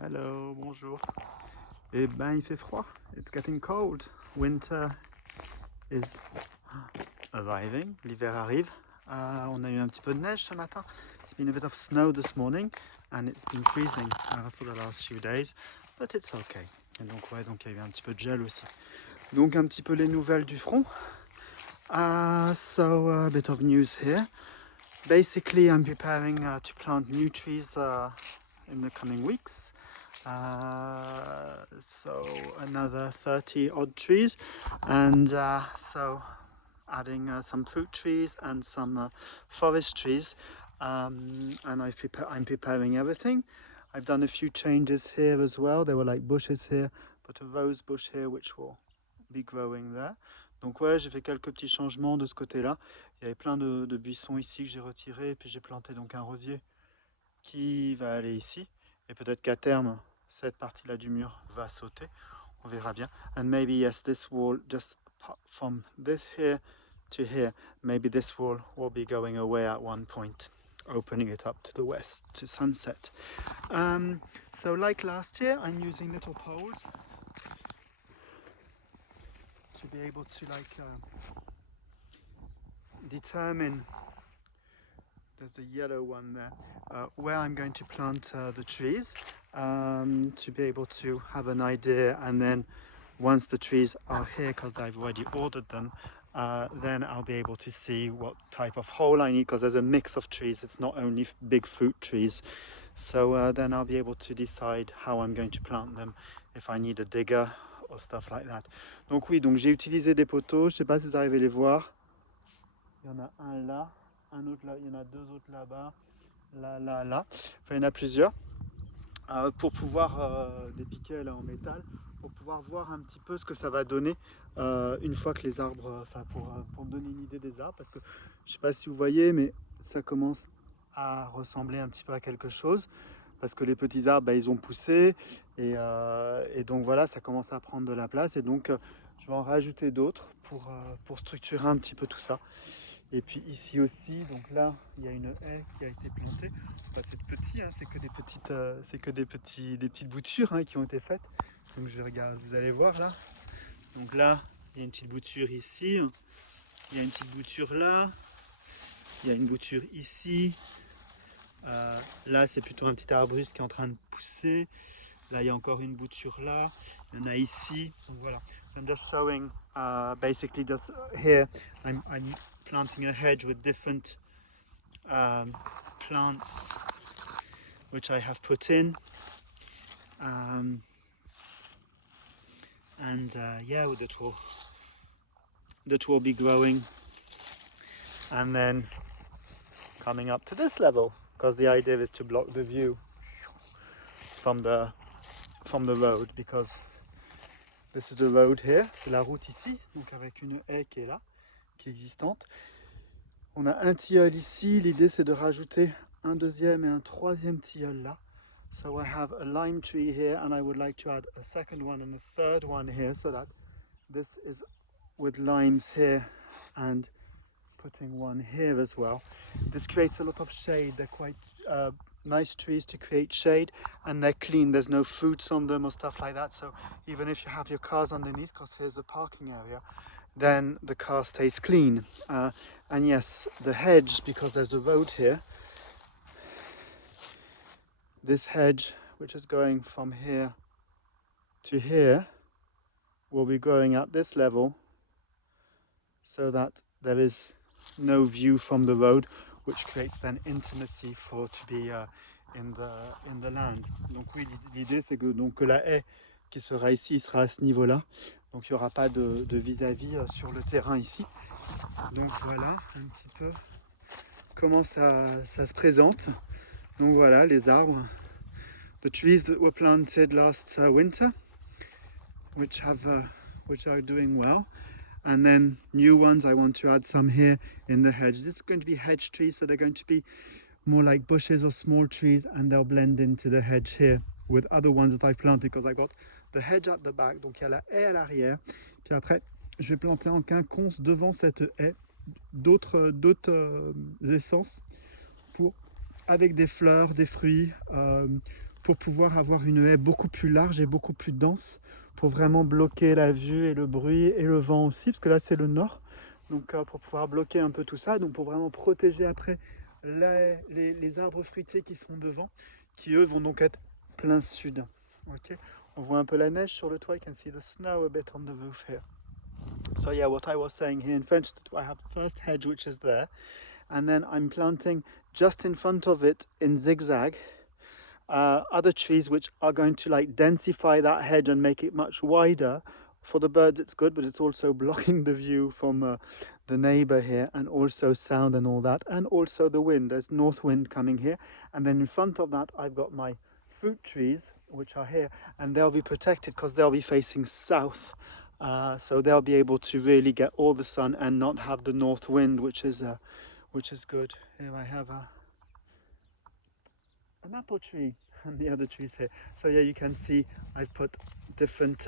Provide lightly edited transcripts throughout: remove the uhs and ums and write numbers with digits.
Hello, bonjour. Eh ben, il fait froid. It's getting cold. Winter is arriving. L'hiver arrive. On a eu un petit peu de neige ce matin. It's been a bit of snow this morning and it's been freezing for the last few days, but it's okay. Et donc ouais, donc il y a eu un petit peu de gel aussi. Donc un petit peu les nouvelles du front. So a bit of news here. Basically, I'm preparing to plant new trees in the coming weeks. So another 30 odd trees, and so adding some fruit trees and some forest trees, and I'm preparing everything. I've done a few changes here as well. There were like bushes here, put a rose bush here which will be growing there. Donc ouais, j'ai fait quelques petits changements de ce côté-là. Il y avait plein de buissons ici que j'ai retirés, et puis j'ai planté donc un rosier qui va aller ici. Et peut-être qu'à terme, cette partie-là du mur va sauter. On verra bien. And maybe yes, this wall just from this here to here, maybe this wall will be going away at one point, opening it up to the west to sunset. So like last year, I'm using little poles to be able to determine, there's a yellow one there, where I'm going to plant the trees, to be able to have an idea, and then once the trees are here, because I've already ordered them, then I'll be able to see what type of hole I need, because there's a mix of trees, it's not only big fruit trees. So then I'll be able to decide how I'm going to plant them, if I need a digger or stuff like that. Donc oui, donc j'ai utilisé des poteaux, je sais pas si vous arrivez à les voir. Il y en a un là, un autre là, il y en a deux autres là-bas, là. Enfin, il y en a plusieurs. Pour pouvoir des piquets là en métal, pour pouvoir voir un petit peu ce que ça va donner une fois que les arbres, enfin pour me donner une idée des arbres, parce que je sais pas si vous voyez, mais ça commence à ressembler un petit peu à quelque chose, parce que les petits arbres, bah, ils ont poussé, et donc voilà, ça commence à prendre de la place, et donc je vais en rajouter d'autres pour structurer un petit peu tout ça. Et puis ici aussi, donc là, il y a une haie qui a été plantée. Enfin, c'est petit, hein, c'est que des des petites boutures qui ont été faites. Donc je regarde, vous allez voir là. Donc là, il y a une petite bouture ici, il y a une petite bouture là, il y a une bouture ici. Là, c'est plutôt un petit arbuste qui est en train de pousser. Là, il y a encore une bouture là. Il y en a ici. Donc voilà. So I'm just showing, basically just here, I'm planting a hedge with different plants which I have put in, and yeah, that will be growing, and then coming up to this level, because the idea is to block the view from the road, because this is the road here, c'est la route ici, donc avec une haie qui est là, qui est existante. On a un tilleul ici, l'idée c'est de rajouter un deuxième et un troisième tilleul là. So I have a lime tree here, and I would like to add a second one and a third one here, so that this is with limes here and putting one here as well. This creates a lot of shade. They're quite nice trees to create shade, and they're clean. There's no fruits on them or stuff like that. So even if you have your cars underneath, because here's a parking area, then the car stays clean. And yes, the hedge, because there's the road here, this hedge, which is going from here to here, will be growing at this level, so that there is no view from the road, which creates then intimacy for to be in the land. Donc oui, l'idée c'est que la haie qui sera ici sera à ce niveau-là, donc il n'y aura pas de vis-à-vis sur le terrain ici. Donc voilà un petit peu comment ça se présente. Donc voilà les arbres, the trees that were planted last winter, which are doing well. And then new ones, I want to add some here in the hedge. This is going to be hedge trees, so they're going to be more like bushes or small trees, and they'll blend into the hedge here with other ones that I've planted, because I got the hedge at the back, donc il y a la haie à l'arrière. Puis après, je vais planter en quinconce devant cette haie d'autres essences avec des fleurs, des fruits, pour pouvoir avoir une haie beaucoup plus large et beaucoup plus dense pour vraiment bloquer la vue et le bruit et le vent aussi, parce que là c'est le nord, donc pour pouvoir bloquer un peu tout ça, donc pour vraiment protéger après les arbres fruitiers qui seront devant, qui eux vont donc être plein sud. Ok, on voit un peu la neige sur le toit, you can see the snow a bit on the roof here. So yeah, what I was saying here in French, that I have the first hedge which is there, and then I'm planting just in front of it in zigzag other trees which are going to like densify that hedge and make it much wider. For the birds it's good, but it's also blocking the view from the neighbor here, and also sound and all that, and also the wind. There's north wind coming here, and then in front of that I've got my fruit trees which are here, and they'll be protected because they'll be facing south, so they'll be able to really get all the sun and not have the north wind, which is good. Here I have an apple tree and the other trees here. So yeah, you can see I've put different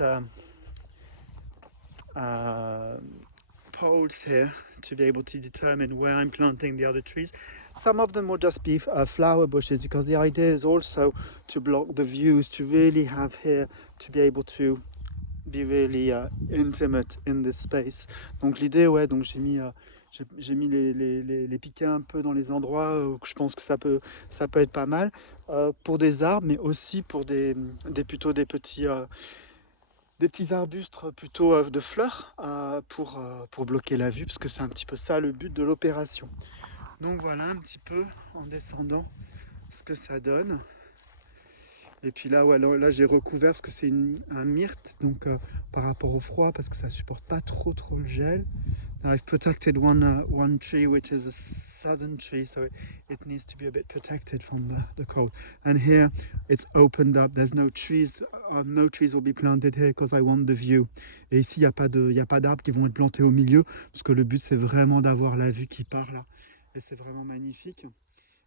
poles here to be able to determine where I'm planting the other trees. Some of them will just be flower bushes, because the idea is also to block the views, to really have here, to be able to be really intimate in this space. Donc l'idée, ouais, donc j'ai mis les piquets un peu dans les endroits où je pense que ça peut être pas mal pour des arbres, mais aussi pour plutôt des petits arbustes plutôt de fleurs pour bloquer la vue, parce que c'est un petit peu ça le but de l'opération. Donc voilà un petit peu en descendant ce que ça donne. Et puis là, ouais, là j'ai recouvert parce que c'est un myrte, donc par rapport au froid, parce que ça supporte pas trop le gel. Now I've protected one tree which is a southern tree, so it needs to be a bit protected from the cold. And here it's opened up. There's no trees will be planted here because I want the view. Et ici il y a pas d'arbres qui vont être plantés au milieu, parce que le but c'est vraiment d'avoir la vue qui part là. Et c'est vraiment magnifique.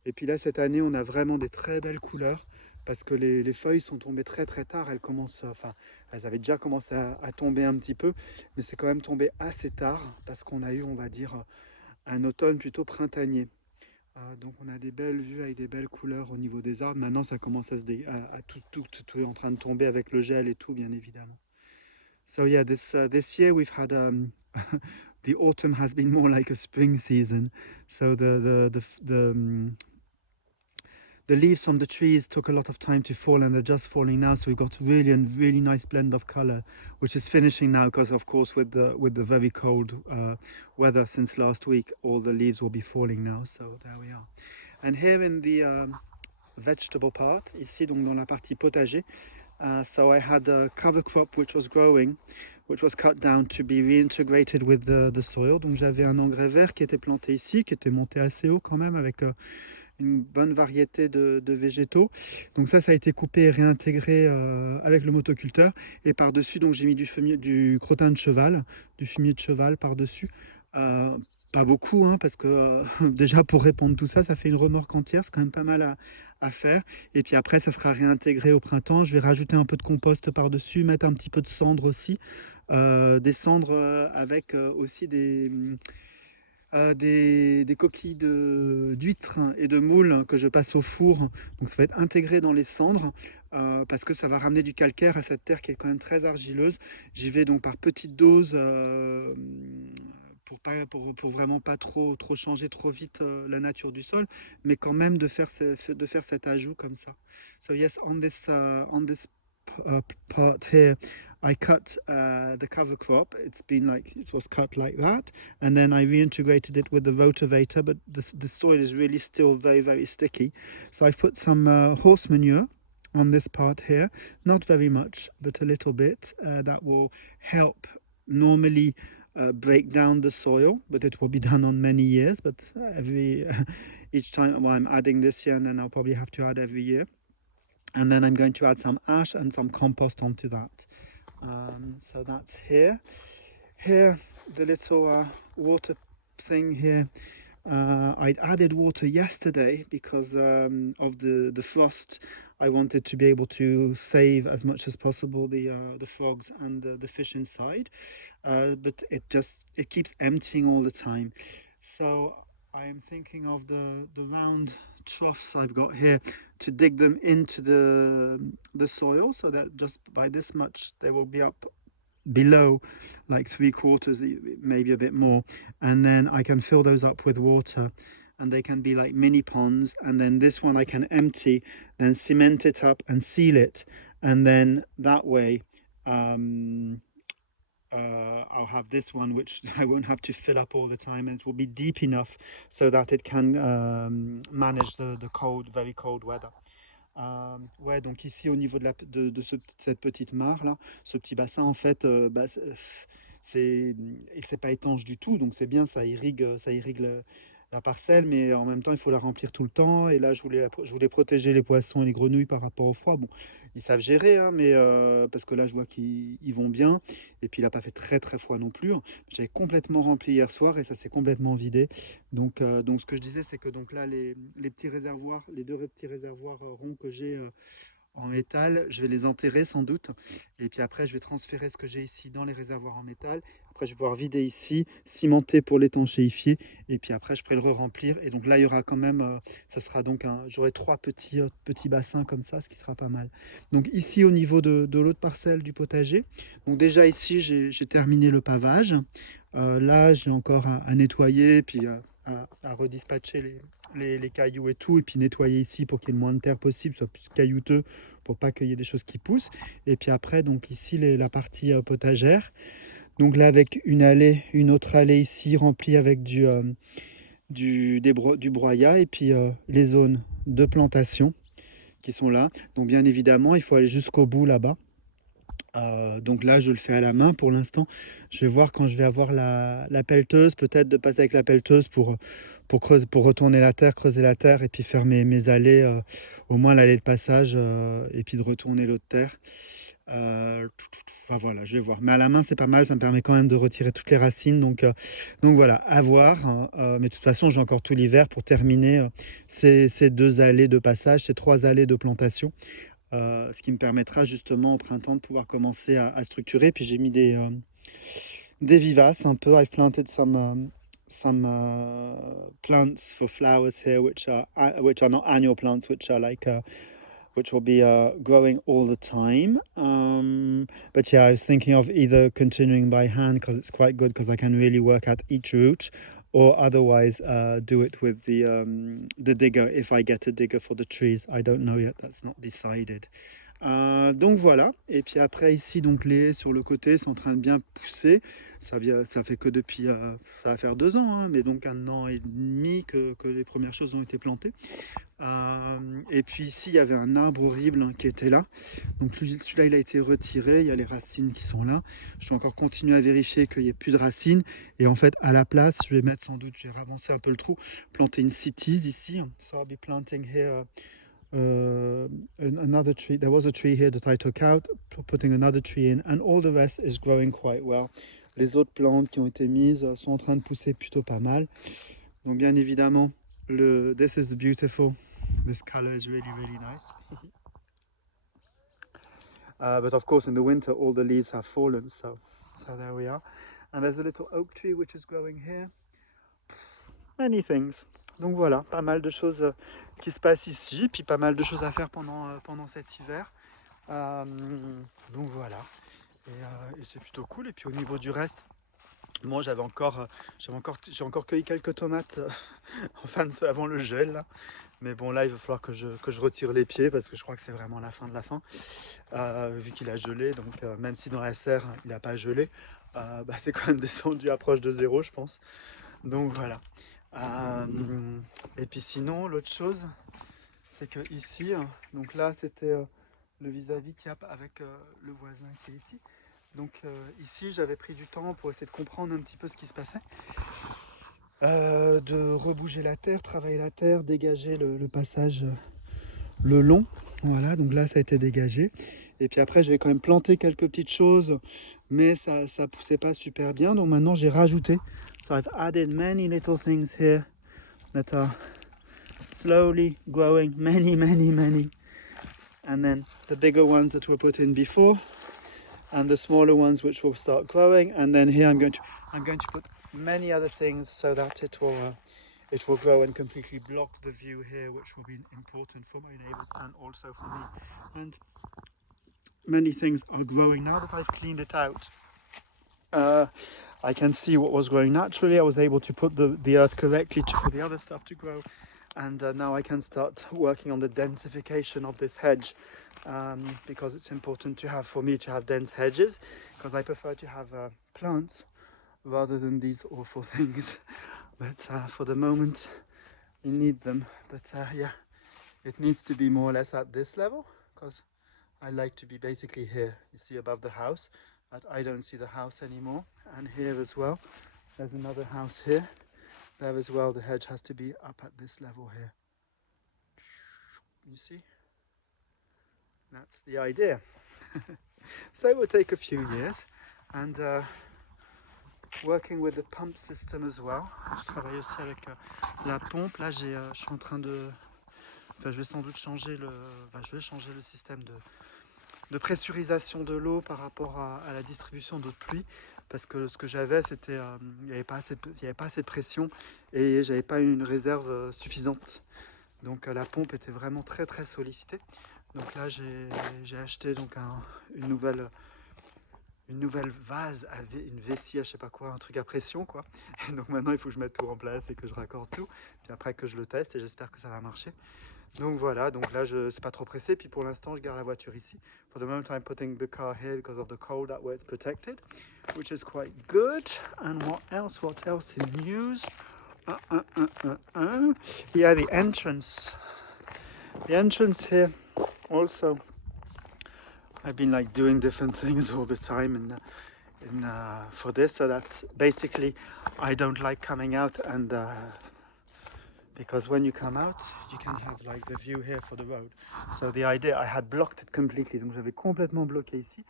Et puis là cette année on a vraiment des très belles couleurs, parce que les feuilles sont tombées très tard. Elles avaient déjà commencé à tomber un petit peu, mais c'est quand même tombé assez tard, parce qu'on a eu, on va dire, un automne plutôt printanier. Donc on a des belles vues avec des belles couleurs au niveau des arbres. Maintenant ça commence tout est en train de tomber avec le gel et tout, bien évidemment. So yeah, this year we've had the autumn has been more like a spring season. So the leaves from the trees took a lot of time to fall, and they're just falling now. So we've got really a really nice blend of color, which is finishing now, because of course with the very cold weather since last week, all the leaves will be falling now. So there we are. And here in the vegetable part, ici donc dans la partie potager, so I had a cover crop which was growing, which was cut down to be reintegrated with the soil. Donc j'avais un engrais vert qui était planté ici, qui était monté assez haut quand même, avec une bonne variété de végétaux. Donc ça a été coupé et réintégré avec le motoculteur. Et par-dessus, donc j'ai mis du crottin de cheval, du fumier de cheval par-dessus. Pas beaucoup, hein, parce que déjà pour répandre tout ça, ça fait une remorque entière, c'est quand même pas mal à faire. Et puis après, ça sera réintégré au printemps. Je vais rajouter un peu de compost par-dessus, mettre un petit peu de cendre aussi. Des cendres avec aussi des coquilles d'huîtres et de moules que je passe au four. Donc ça va être intégré dans les cendres, parce que ça va ramener du calcaire à cette terre qui est quand même très argileuse. J'y vais donc par petites doses, pour vraiment pas trop changer trop vite la nature du sol, mais quand même de faire cet ajout comme ça. So yes, on this part here, I cut the cover crop. It was cut like that, and then I reintegrated it with the rotavator, but the soil is really still very sticky. So I've put some horse manure on this part here, not very much, but a little bit. That will help normally break down the soil, but it will be done on many years. But each time, well, I'm adding this year, and then I'll probably have to add every year. And then I'm going to add some ash and some compost onto that. So that's here. Here, the little water thing here. I'd added water yesterday because of the frost. I wanted to be able to save as much as possible the frogs and the fish inside, but it keeps emptying all the time. So I am thinking of the round troughs I've got here to dig them into the soil, so that just by this much they will be up below like 3/4, maybe a bit more, and then I can fill those up with water and they can be like mini ponds. And then this one I can empty, then cement it up and seal it, and then that way I'll have this one which I won't have to fill up all the time, and it will be deep enough so that it can manage the cold, very cold weather. Ouais, donc ici au niveau de cette petite mare là, ce petit bassin en fait, c'est pas étanche du tout, donc c'est bien, ça irrigue la parcelle, mais en même temps il faut la remplir tout le temps. Et là je voulais protéger les poissons et les grenouilles par rapport au froid. Bon, ils savent gérer, hein, mais parce que là je vois qu'ils vont bien, et puis il n'a pas fait très très froid non plus. J'avais complètement rempli hier soir et ça s'est complètement vidé. Donc ce que je disais, c'est que donc là les petits réservoirs, les deux petits réservoirs ronds que j'ai en métal, je vais les enterrer sans doute, et puis après je vais transférer ce que j'ai ici dans les réservoirs en métal. Après je vais pouvoir vider ici, cimenter pour l'étanchéifier, et puis après je pourrai le re-remplir. Et donc là il y aura quand même, ça sera donc j'aurai 3 petits bassins comme ça, ce qui sera pas mal. Donc ici au niveau de l'autre parcelle du potager, donc déjà ici j'ai terminé le pavage. Là j'ai encore à nettoyer, puis à redispatcher les cailloux et tout, et puis nettoyer ici pour qu'il y ait le moins de terre possible, soit plus caillouteux, pour pas qu'il y ait des choses qui poussent. Et puis après, donc ici la partie potagère, donc là avec une autre allée ici remplie avec du broyat, et puis les zones de plantation qui sont là. Donc bien évidemment il faut aller jusqu'au bout là-bas. Donc là je le fais à la main pour l'instant. Je vais voir quand je vais avoir la pelleteuse, peut-être de passer avec la pelleteuse pour creuser, pour retourner la terre, creuser la terre, et puis faire mes allées, au moins l'allée de passage, et puis de retourner l'autre terre. Enfin, voilà, je vais voir. Mais à la main c'est pas mal, ça me permet quand même de retirer toutes les racines. Donc voilà, à voir, hein. Mais de toute façon j'ai encore tout l'hiver pour terminer ces 2 allées de passage, ces 3 allées de plantation. Ce qui me permettra justement au printemps de pouvoir commencer à structurer. Puis j'ai mis des vivaces un peu. I've planted some plants for flowers here, which are not annual plants, which are like which will be growing all the time. But yeah, I was thinking of either continuing by hand, because it's quite good, because I can really work at each root, or otherwise do it with the digger, if I get a digger for the trees. I don't know yet, that's not decided. Donc voilà, et puis après ici, donc les haies sur le côté, c'est en train de bien pousser. Ça fait que depuis, ça va faire 2 ans, hein, mais donc 1 an et demi que les premières choses ont été plantées. Et puis ici il y avait un arbre horrible, hein, qui était là, donc celui-là il a été retiré, il y a les racines qui sont là. Je vais encore continuer à vérifier qu'il n'y ait plus de racines, et en fait à la place je vais mettre, sans doute, je vais ravancer un peu le trou, planter une cytise ici. So I'll be planting here another tree. There was a tree here that I took out, putting another tree in, and all the rest is growing quite well. Les autres plantes qui ont été mises sont en train de pousser plutôt pas mal. Donc bien évidemment, this is beautiful. This color is really, really nice. But of course in the winter all the leaves have fallen, so there we are. And there's a little oak tree which is growing here. Many things. Donc voilà, pas mal de choses qui se passent ici, puis pas mal de choses à faire pendant cet hiver. Donc voilà, et c'est plutôt cool. Et puis au niveau du reste, moi j'ai encore cueilli quelques tomates avant le gel là. Mais bon, là il va falloir que je retire les pieds, parce que je crois que c'est vraiment la fin de la fin, vu qu'il a gelé. Donc même si dans la serre il n'a pas gelé, c'est quand même descendu à proche de 0, je pense. Donc voilà. Et puis sinon, l'autre chose, c'est que ici, donc là c'était le vis-à-vis qu'il y a avec le voisin qui est ici. Donc ici j'avais pris du temps pour essayer de comprendre un petit peu ce qui se passait, de rebouger la terre, travailler la terre, dégager le passage le long. Voilà, donc là ça a été dégagé. Et puis après j'avais quand même planté quelques petites choses, mais ça poussait pas super bien. Donc maintenant j'ai rajouté. So I've added many little things here that are slowly growing, many. And then the bigger ones that were put in before, and the smaller ones which will start growing. And then here I'm going to put many other things so that it it will grow and completely block the view here, which will be important for my neighbors and also for me. And many things are growing now that I've cleaned it out. I can see what was growing naturally. I was able to put the earth correctly for the other stuff to grow, and now I can start working on the densification of this hedge, because it's important for me to have dense hedges, because I prefer to have plants rather than these awful things. But for the moment you need them. But yeah, it needs to be more or less at this level, because I like to be basically here, you see, above the house, but I don't see the house anymore. And here as well, there's another house here. There as well, the hedge has to be up at this level here. You see? That's the idea. So it will take a few years, and working with the pump system as well. Je travaille aussi avec la pompe. Là, je suis en train de... Enfin, je vais sans doute changer le système de pressurisation de l'eau par rapport à la distribution d'eau de pluie, parce que ce que j'avais, c'était il n'y avait pas assez de pression et j'avais pas une réserve suffisante. Donc la pompe était vraiment très très sollicitée. Donc là j'ai acheté donc une nouvelle vase, une vessie, je sais pas quoi, un truc à pression quoi. Et donc maintenant il faut que je mette tout en place et que je raccorde tout, puis après que je le teste, et j'espère que ça va marcher. Donc voilà, donc là je suis pas trop pressé, puis pour l'instant je garde la voiture ici. For the moment I'm putting the car here because of the cold, that way it's protected, which is quite good. And what else in news? Yeah, the entrance here also. I've been like doing different things all the time for this, so that's basically, I don't like coming out, and because when you come out, you can have like the view here for the road. So the idea, I had blocked it completely, donc j'avais complètement bloqué ici.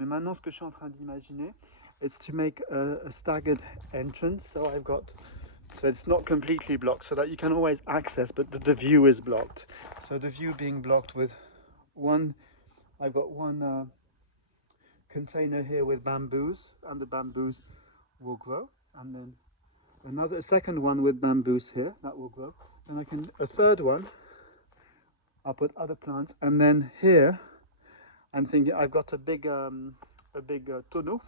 Mais maintenant, ce que je suis en train d'imaginer, it's to make a staggered entrance. So it's not completely blocked, so that you can always access, but the view is blocked. So the view being blocked with I've got one container here with bamboos, and the bamboos will grow, and then a second one with bamboos here that will grow. Then a third one, I'll put other plants, and then here I'm thinking I've got a big tonneau,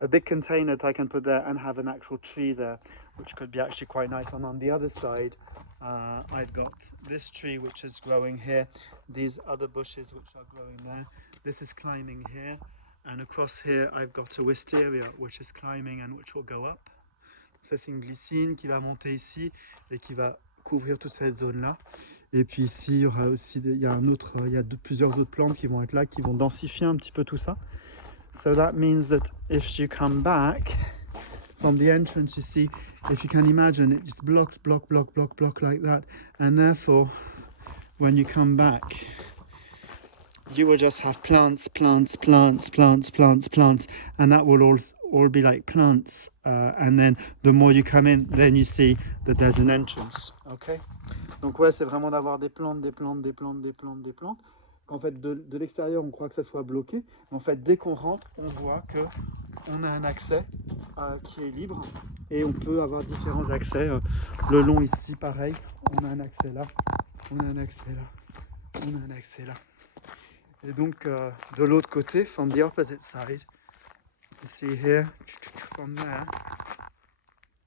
a big container that I can put there and have an actual tree there, which could be actually quite nice. And on the other side, I've got this tree which is growing here, these other bushes which are growing there. This is climbing here, and across here I've got a wisteria which is climbing and which will go up. Ça, c'est une glycine qui va monter ici et qui va couvrir toute cette zone-là. Et puis ici, il y aura aussi plusieurs autres plantes qui vont être là, qui vont densifier un petit peu tout ça. So that means that if you come back from the entrance, you see, if you can imagine, it just block like that. And therefore, when you come back, you will just have plants, and that will all be like plants. And then the more you come in, then you see that there's an entrance. Okay? Donc ouais, c'est vraiment d'avoir des plantes. Qu'en fait, de l'extérieur, on croit que ça soit bloqué. En fait, dès qu'on rentre, on voit que on a un accès qui est libre, et on peut avoir différents accès. Le long ici, pareil, on a un accès là, on a un accès là, on a un accès là. Et donc, de l'autre côté, from the opposite side, you see here, from there,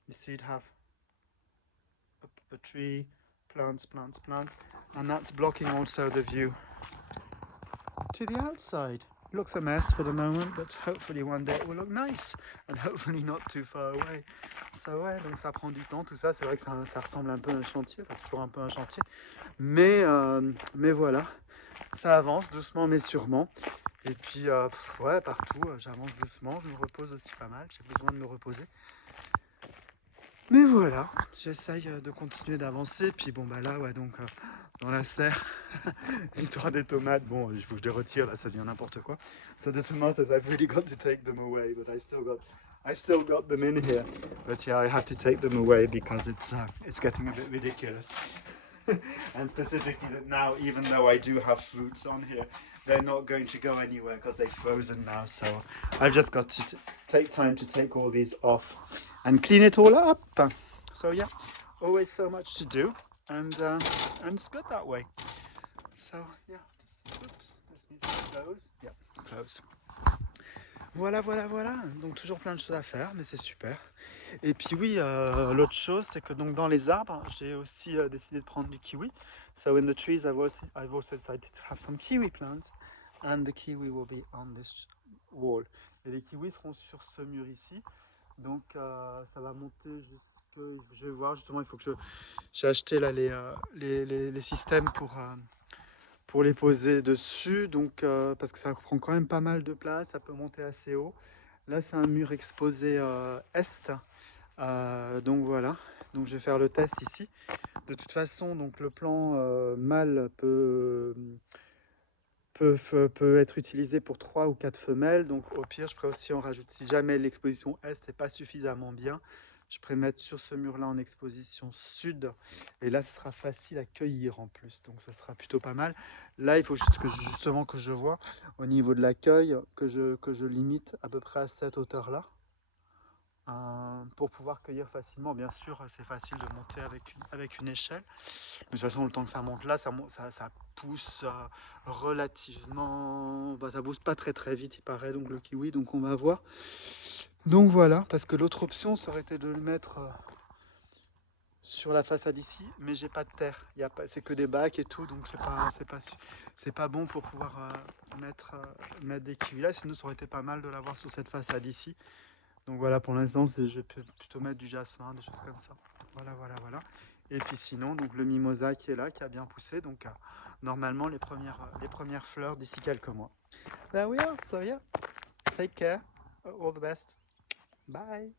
you see it have a tree, plants, and that's blocking also the view to the outside. It looks a mess for the moment, but hopefully one day it will look nice, and hopefully not too far away. So ouais, donc ça prend du temps, tout ça. C'est vrai que ça ressemble un peu à un chantier, c'est toujours un peu un chantier, mais voilà, ça avance doucement mais sûrement. Et puis ouais, partout j'avance doucement, je me repose aussi pas mal, j'ai besoin de me reposer. Mais voilà, j'essaye de continuer d'avancer. Puis bon bah là, ouais, donc dans la serre, l'histoire des tomates, bon, il faut que je les retire, là ça devient n'importe quoi. So the tomatoes, I've really got to take them away, but I still got them in here. But yeah, I have to take them away because it's getting a bit ridiculous. And specifically that now, even though I do have fruits on here, they're not going to go anywhere because they've frozen now. So I've just got to take time to take all these off and clean it all up. So yeah, always so much to do, and it's good that way. So yeah, just, oops, this needs to close. Yeah, close. Voilà, voilà, voilà. Donc toujours plein de choses à faire, mais c'est super. Et puis oui, l'autre chose, c'est que donc dans les arbres, j'ai aussi décidé de prendre du kiwi. So in the trees, I've also decided to have some kiwi plants, and the kiwi will be on this wall. Et les kiwis seront sur ce mur ici. Donc ça va monter jusque. Je vais voir justement. Il faut que j'ai acheté là les systèmes pour les poser dessus. Donc parce que ça prend quand même pas mal de place. Ça peut monter assez haut. Là, c'est un mur exposé est. Donc voilà, donc je vais faire le test ici. De toute façon, donc le plan mâle peut être utilisé pour 3 ou 4 femelles. Donc au pire, je pourrais aussi en rajouter. Si jamais l'exposition est, c'est pas suffisamment bien, je pourrais mettre sur ce mur-là en exposition sud. Et là, ce sera facile à cueillir en plus. Donc ça sera plutôt pas mal. Là, il faut juste justement que je vois au niveau de l'accueil, que je limite à peu près à cette hauteur-là. Pour pouvoir cueillir facilement. Bien sûr, c'est facile de monter avec une échelle. Mais de toute façon, le temps que ça monte là, ça pousse relativement... Bah, ça pousse pas très très vite, il paraît, donc le kiwi, donc on va voir. Donc voilà, parce que l'autre option, ça aurait été de le mettre sur la façade ici, mais j'ai pas de terre. C'est que des bacs et tout, donc c'est pas bon pour pouvoir mettre des kiwis là. Sinon, ça aurait été pas mal de l'avoir sur cette façade ici. Donc voilà, pour l'instant, je peux plutôt mettre du jasmin, des choses comme ça. Voilà, voilà, voilà. Et puis sinon, donc le mimosa qui est là, qui a bien poussé. Donc normalement, les premières fleurs d'ici quelques mois. There we are. So yeah, take care. All the best. Bye.